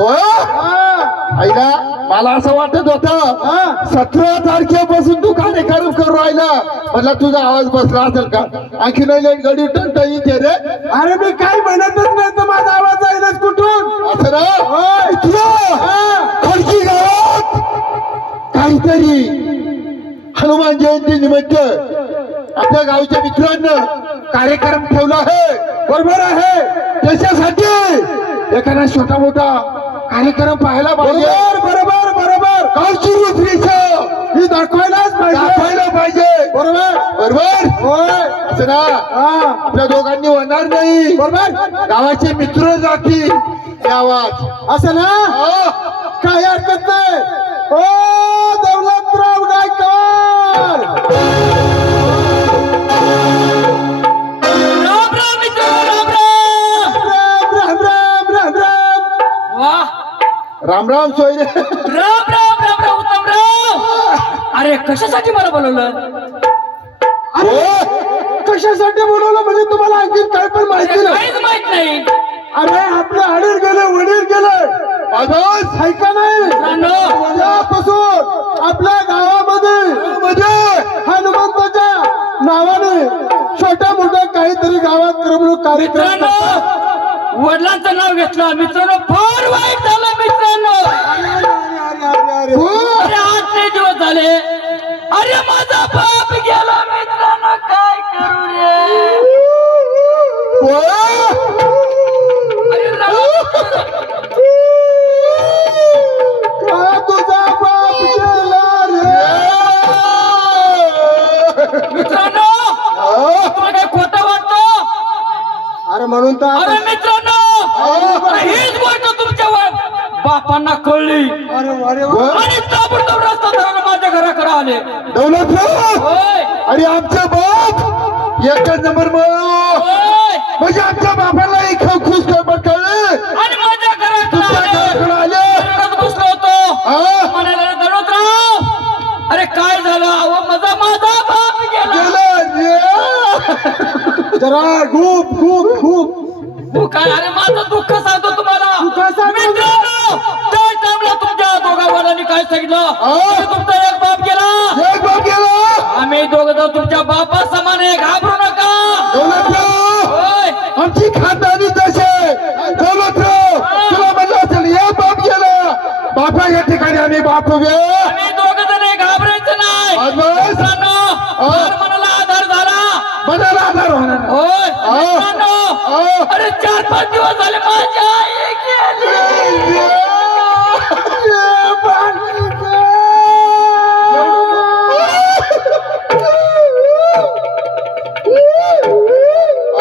आईला मला असं वाटत होतं 17 तारखेपासून तू कार्यक्रम करू राहिला. म्हटलं तुझा आवाज बसला असेल का? आणखी नाही गडी टंटा येते रे. अरे मी काय म्हणतच नाही तर माझा आवाज जाईलच कुठून. असं ना खडकी गावात काहीतरी हनुमान जयंती निमित्त आपल्या गावच्या मित्रांना कार्यक्रम ठेवला आहे. बरोबर आहे. त्याच्यासाठी एखादा छोटा मोठा कार्यक्रम पाहायला पाहिजे. बरोबर बरोबर. गावची ही दाखवायला पाहिजे. बरोबर बरोबर. होय असं ना आपल्या दोघांनी होणार नाही. बरोबर. गावाचे मित्र जातील गावात असं ना. काय हरकत नाही. ओ दौलतराव गायकवाड. राम राम सोयरे. राम राम राम राम उत्तमराव. अरे कशासाठी मला बोलवलं? कशासाठी बोलवलं म्हणजे तुम्हाला आणखी काय पण माहिती नाही? काहीच माहित नाही. अरे आपले आडील गेले वडील गेले ऐका नाही. उद्यापासून आपल्या गावामध्ये हनुमंताच्या नावाने छोट्या मोठ्या काहीतरी गावात करमणूक कार्यक्रम. वडिलांचं नाव घेतलं मित्रांनो. फार वाईट झालं मित्रांनो. अरे 8 दिवस झाले. अरे माझा बाप गेला मित्रांनो. काय करू रे? अरे तुझा बाप गेला रे. मित्रांनो तुम्हाला काय खोटं वाटतं? अरे म्हणून तर अरे मित्रांनो हीच गोष्ट तुमच्या बापांना कळली. आणि ताबडतोब रस्ता धरून माझ्या घराकडे आले. दौलतराव होय अरे आमचा बाप एकच नंबर म्हणजे आमच्या बापाला एक खुश कळलं. आणि माझ्या घराकडे आले. बसलो होतो. म्हणाला दौलतराव अरे काय झालं? अहो माझा बाप गेला. जरा खूप खूप खूप तू काय? अरे माझं दुःख सांगतो तुम्हाला. मित्रांनो त्या टाइमला तुमच्या दोघा वडिलांनी काय सांगितलं? तुमचा एक बाप गेला. आम्ही दोघं तुमच्या बापा समान आहे. घाबरू नका. होय आमची खानदानी तसे. दौलतराव तुला म्हणलं असेल या बाप गेला. बापा या ठिकाणी आम्ही बाप उभे. आम्ही दोघं जण घाबरायचं नाही. मित्रांनो मनाला आधार झाला. मनाला आधार होणार. होय मित्रांनो अरे 4-5 दिवस झाले माझी आई गेली.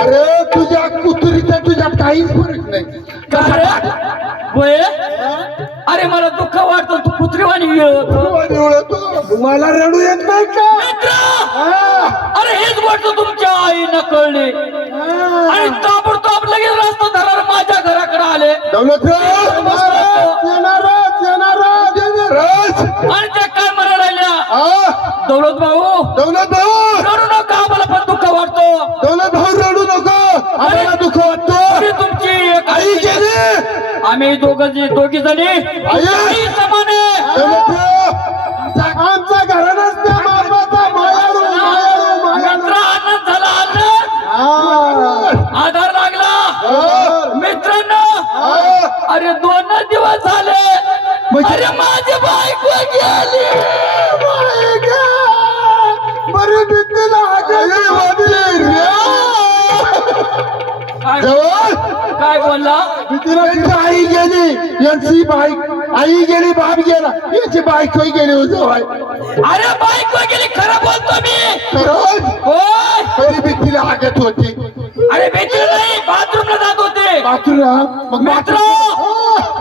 अरे तुझ्या कुत्रीचा तुझ्यात काहीच फरक नाही. अरे मला दुःख वाटतं. तू कुत्रीवाणी मला रडू येत नाही का? मित्र अरे हेच गोष्ट तुमच्या आईनं कळली. आणि ताबडतोब लगेच रस्ता धरणार माझ्या घराकडे आले. आणि त्या काय म्हणा राहिल्या? दौलत भाऊ रडू नका. मला पण दुःख वाटतो. दौलत भाऊ रडू नको. आम्हाला दुःख वाटतो. तुमची एक आई गेली. आम्ही दोघी जणी आई समान आहे. आमचा घराण्याच त्या बापाचा मायाळू आनंद झाला. आनंद आधार लागला. मित्रांनो अरे 2 दिवस झाले. अरे माझी बायको गेली. बरी भीतीला काय बोलला? आई गेली. यांची आई गेली. बाप गेला. याची बायको गेली. अरे बायको गेली. खरं बोलतो मी. खरंच होय कधी भीतीला हागत होती. अरे भेटली नाही. बाथरूमला जात होते. मग मित्र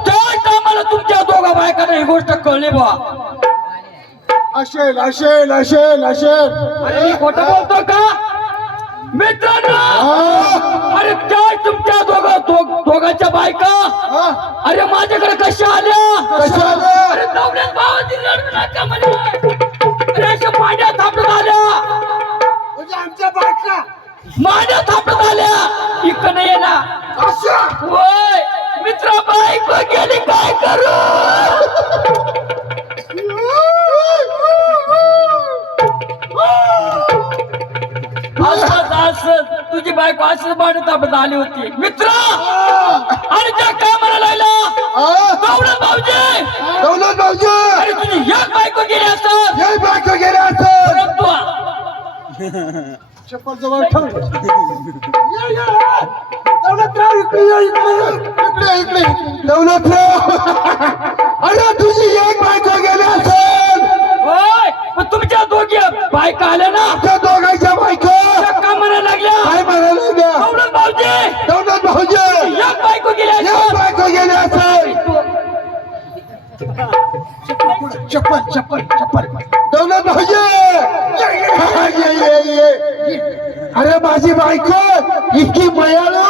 त्या टायमाला तुमच्या दोघा बायकांना ही गोष्ट कळली बा. असेल असेल असेल असेल. अरे मी खोटं बोलतो का? मित्रांनो अरे त्या तुमच्या दोघांच्या बायका अरे माझ्याकडे कशा आल्या? अरे दौलत भावाची रडू नका म्हणे. अरे अशा मांड्या थापडत आल्या. आमच्या बायका मांड्या थापडत आल्या. इकडे ये ना. होय मित्र बायको गेली. काय करू? असं तुझी बायको असंच भांडत आपण आली होती मित्र. आणि त्या कामाला लागला दौलत भाऊजी. दौलत भाऊजी अरे तुझी एक बायको गेली असं हे बायको गेले असं परंतु चप्पल जवळ ठेव. दौलतराव इकडे ये, इकडे ये. इकडे दौलतराव अरे तुझी एक बायको गेली असेल. होय पण तुमच्या दोघी बायका आल्या ना त्या दोघांच्या बायको त्या कामाला लागल्या. काय म्हणाले द्या दौलत भाऊजी दौलत भाऊजी एक बायको गेली एक असं. बायको गेली असेल. चप्पल चप्पल चप्पल. दौलत भाऊजी ये. अरे माझी बायको इतकी मयाळू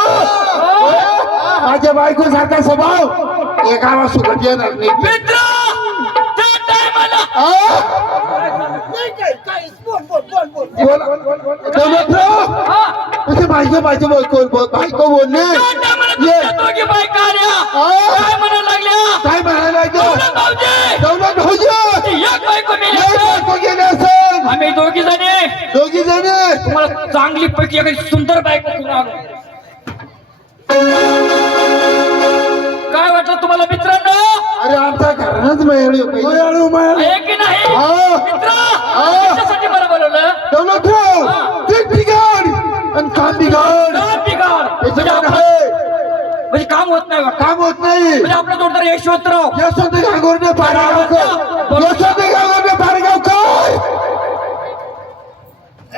माझ्या बायको सारखा स्वभाव एकाला सुखद येणार नाही. मित्र त्या टायमाला तुझी बायको बायको बोलले ये. दोघी बायका आल्या काय म्हणायला लागल्या काय म्हणायला लागलं दौलत भाऊजी दौलत भाऊजी एक बायको मेली एक असं. बायको गेले असेल. आम्ही दोघी जणी दोघी जण तुम्हाला चांगली पैकी एक सुंदर बायको करून आणू. काय वाटलं तुम्हाला मित्रांनो? अरे आमच्या घरानच मयाळू मयाळू मयाळू. आहे की नाही हा. मित्र कशासाठी मला बोलवलं? दौलतराव ते बिघाड आणि काम बिघाड काम बिघाड. म्हणजे याच्यात आपलं- आहे म्हणजे काम होत नाही वाटतं. काम होत नाही. म्हणजे आपलं जोरदार यशवंतराव यशवंत गांगोरने पारगावकर यशवंत गांगोरने पारगावकर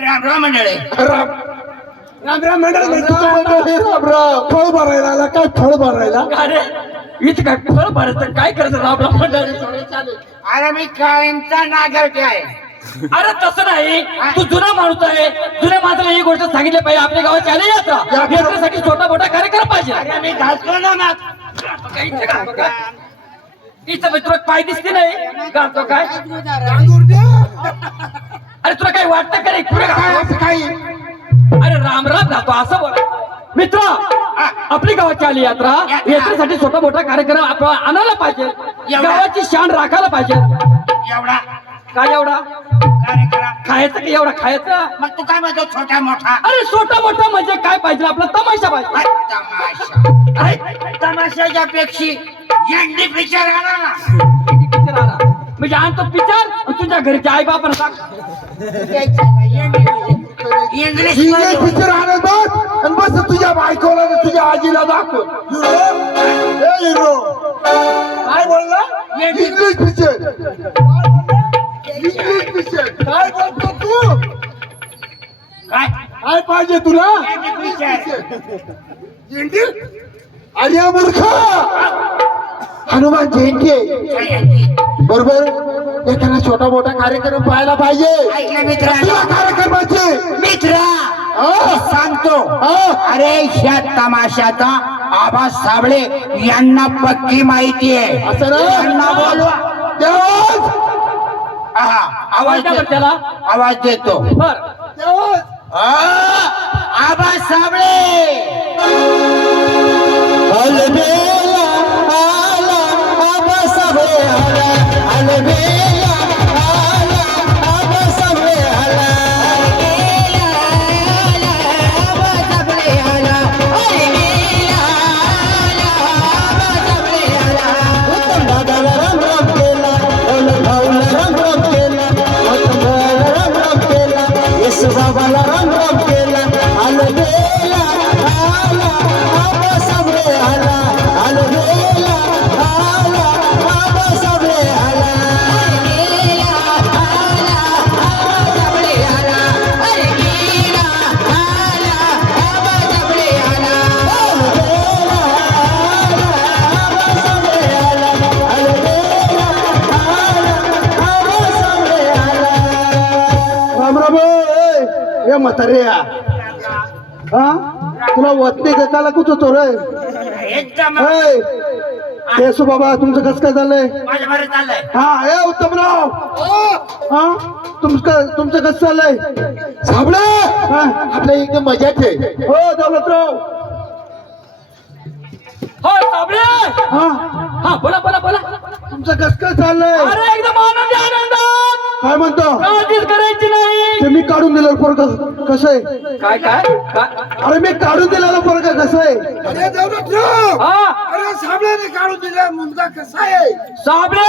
राम राम मंडळी. राम राम राम मंडळ राम फळ भरायला आला. काय फळ भरायला? अरे इथं काय फळ भरायचं काय करायचं राम राम मंडळी. अरे मी कायमचा नागरिक आहे. अरे तसं नाही तू जुना माणूस आहे. जुन्या माणसाला ही गोष्ट सांगितली पाहिजे. आपल्या गावात आले यात्रा यात्रेसाठी छोटा मोठा कार्यक्रम पाहिजे. अरे मी घालतो ना नाक. काय इथे घालतो काय? इथं तुला पाय दिसते नाही घालतो काय? अरे तुला काही वाटतं का नाही पुढे घालतो? काही अरे राम राम घालतो असं बोल. मित्र आपली गावाची आली यात्रा यात्रेसाठी छोटा मोठा कार्यक्रम आपल्याला आणायला पाहिजे. गावाची शान राखायला पाहिजे. एवढा काय एवढा कार्यक्रम. खायचं की एवढा खायचं? मग तू काय म्हणतो छोटा मोठा? अरे छोटा मोठा म्हणजे काय पाहिजे आपला तमाशा पाहिजे. तमाशा. अरे तमाशाच्या पेक्षी एंडी पिक्चर आला ना. पिक्चर आला म्हणजे आणतो पिक्चर तुझ्या घरच्या आई बापाला सांग. इंग्लिश इंग्लिश पिक्चर आणत बस आणि बस तुझ्या बायकोला आणि तुझ्या आजीला दाखव. हिरो काय बोलला? इंग्लिश पिक्चर इंग्लिश पिक्चर काय बोलतो तू? काय काय पाहिजे तुला? एंडी पिक्चर. इंडी अरे मूर्ख हनुमान जयंती आहे. बरोबर एखादा छोटा मोठा कार्यक्रम पाहायला पाहिजे. ऐकलं मित्रा तुला कार्यक्रमाचे मित्रा सांगतो. अरे ह्या तमाशाचा आवाज साबळे यांना पक्की माहिती आहे. असं ना? यांना बोलवा. देवास आहा, आवाज काय दे- त्याला आवाज देतो. बर आवाज साबळे. बाबाला राम राम केला आलं गेला आला आबा साबळे आला आलं गेला आला आबा साबळे आला गेला आला आबा साबळे आला अरे गेला आला आबा साबळे आला गेला आला आबा साबळे आला आलं गेला आला आबा साबळे आला. राम राम. ए म्हातारे हा तुला वतने गकाला कुठं तो रे? एकदम केसू बाबा तुमचं कसं काय झालंय? माझ्या बरं चाललंय. हा ए उत्तमराव हा तुमचं कसं चाललंय? साबळे हा आपल्या इकडे मजाच आहे. हो दौलतराव हो साबळे हा हा हा बोला बोला बोला. तुमचं कस काय चाललंय? अरे एकदम आनंदी आनंदात. काय म्हणतो? काळजीच करायची नाही. ते मी काढून दिलेलं पोरग कसं आहे? काय काय काय? अरे मी काढून दिलेलं पोरग कसं आहे? अरे दौलतराव, हा अरे साबळेने काढून दिला मुलगा कसा आहे? साबळे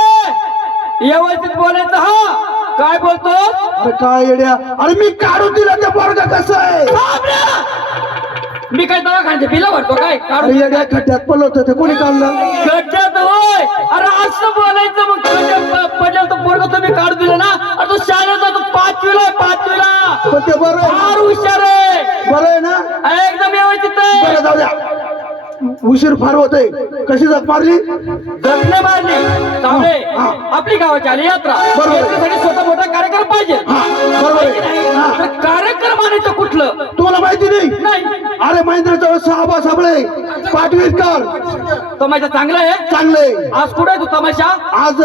व्यवस्थित बोलायचं. हा काय बोलतो? अरे काय येड्या, अरे मी काढून दिलं ते पोरग कसं आहे? मी काय दवाखान्याचे बिलं भरतो काय? अरे काढून येड्या खड्ड्यात पडलं होतं ते कोणी काढलं? गड्ड्यात होय. अरे असं बोलायचं मग पडलं तर पोरग तुम्ही काढून दिलं ना. अरे तो शाळेत जातो 5वीला आहे, 5वीला. पण ते बरं आहे, फार हुशार आहे. बरं आहे ना? एकदम व्यवस्थित आहे. बरं जाऊ द्या, उशीर फार होतोय. कशी जात मारली? जगणे मारली. साबळे आपली गावाची आली यात्रा. बरोबर. यात्रेसाठी स्वतः मोठा कार्यक्रम पाहिजे. हा बरोबर की आहे. नाही? हा. तर कार्यक्रम आणायचं कुठलं? तुम्हाला माहिती नाही? नाही. अरे महेंद्र साहबा साबळे पाठवीकर तमाशा चांगला आहे. चांगले. आज कुठे आहे तो तमाशा? आज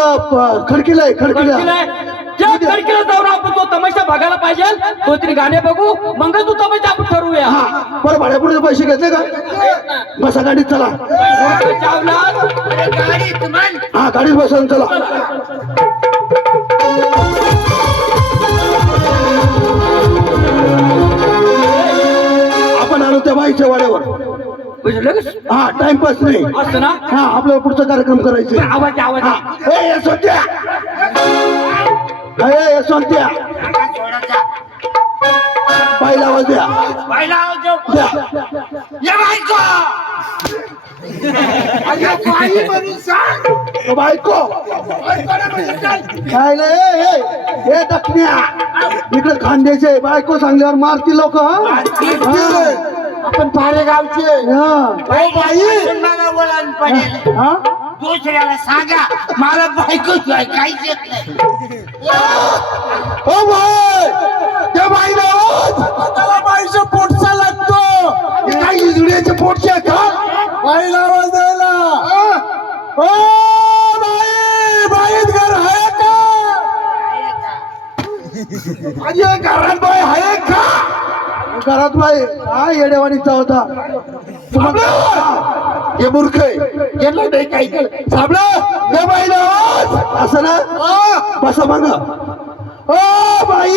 खडकीला आहे, खडकीला. खडकीला आहे. ज्या खडकीला जाऊन आपण तो तमाशा बघायला पाहिजे. 2-3 गाणे बघू मग तो तमाशा आपण ठरवूया. हा बरं, भाड्यापुढे पैसे घेतले का? बसा गाडीत चला. चावला. अरे गाडीत मन. हा गाडीत बसून चला. आपण आलो त्या बाईच्या वाड्यावर. बुजलं का? हा टाइमपास नाही. असतं ना. हा आपल्याला पुढचा कार्यक्रम करायचे. आवाज आवाज. ए यशवंत्या, ए यशवंत्या, नका सोडायचा. बाईला आवाज द्या. बाईला आवाज देऊ. द्या. ये बायको. अरे बाई म्हणून सांग. ओ बायको बायकोला म्हणजे काय? काय नाही. हे दक्षिण्या इकडे खांद्याचे बायको सांगल्यावर मारती लोक. आपण पारे गावचे. बाई मला बोलायला पाहिजे. दुसऱ्याला सांगा मला बायको काहीच येत नाही. ओ भाई, त्या बाईला आवाज. त्याला बाईच्या पोटचा लागतो. हे काय इजड्याचे पोटचे आहे का? बाईला आवाज द्यायला. ओ बाई, बाईत घर आहे का? अरे घरात बाई आहे का? घरात बाई हा येडेवाणीचा होता. हे मूर्ख आहे. यांना नाही काही कर. साबळा त्या बाईला आवाज. असं ना? बसा मग. O by,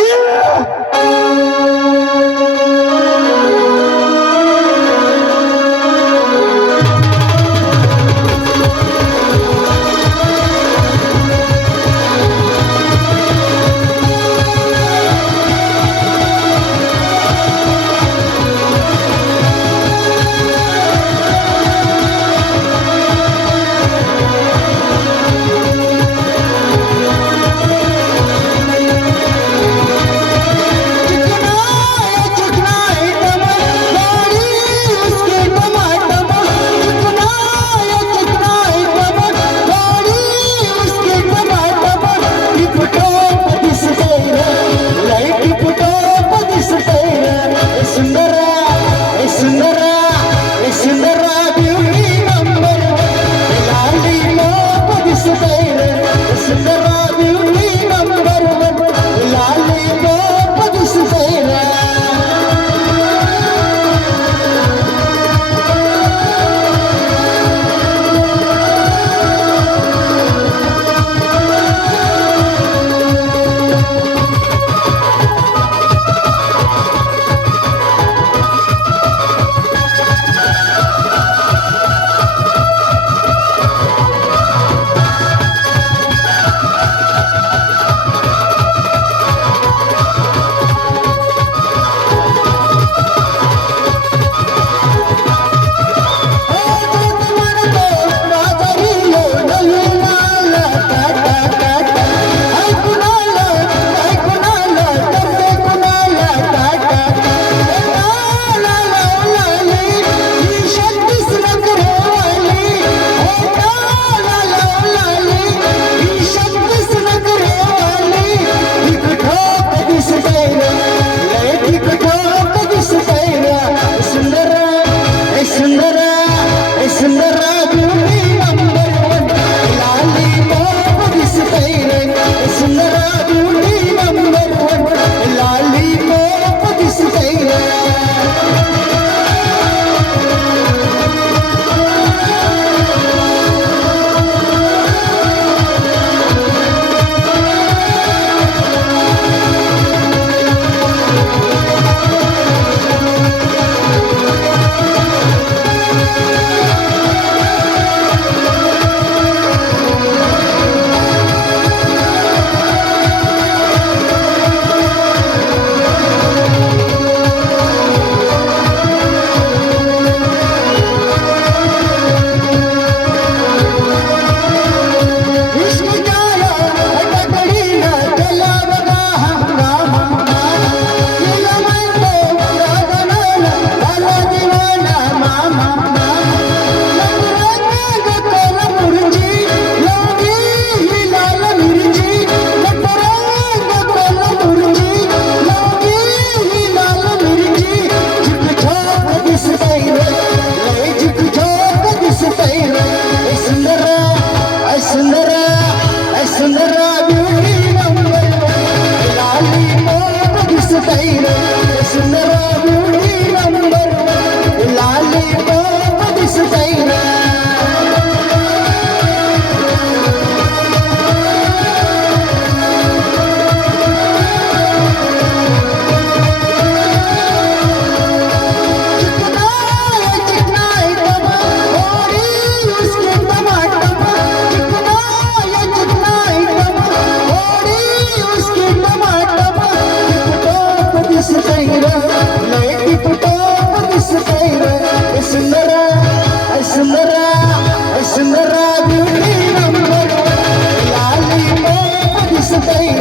सुटई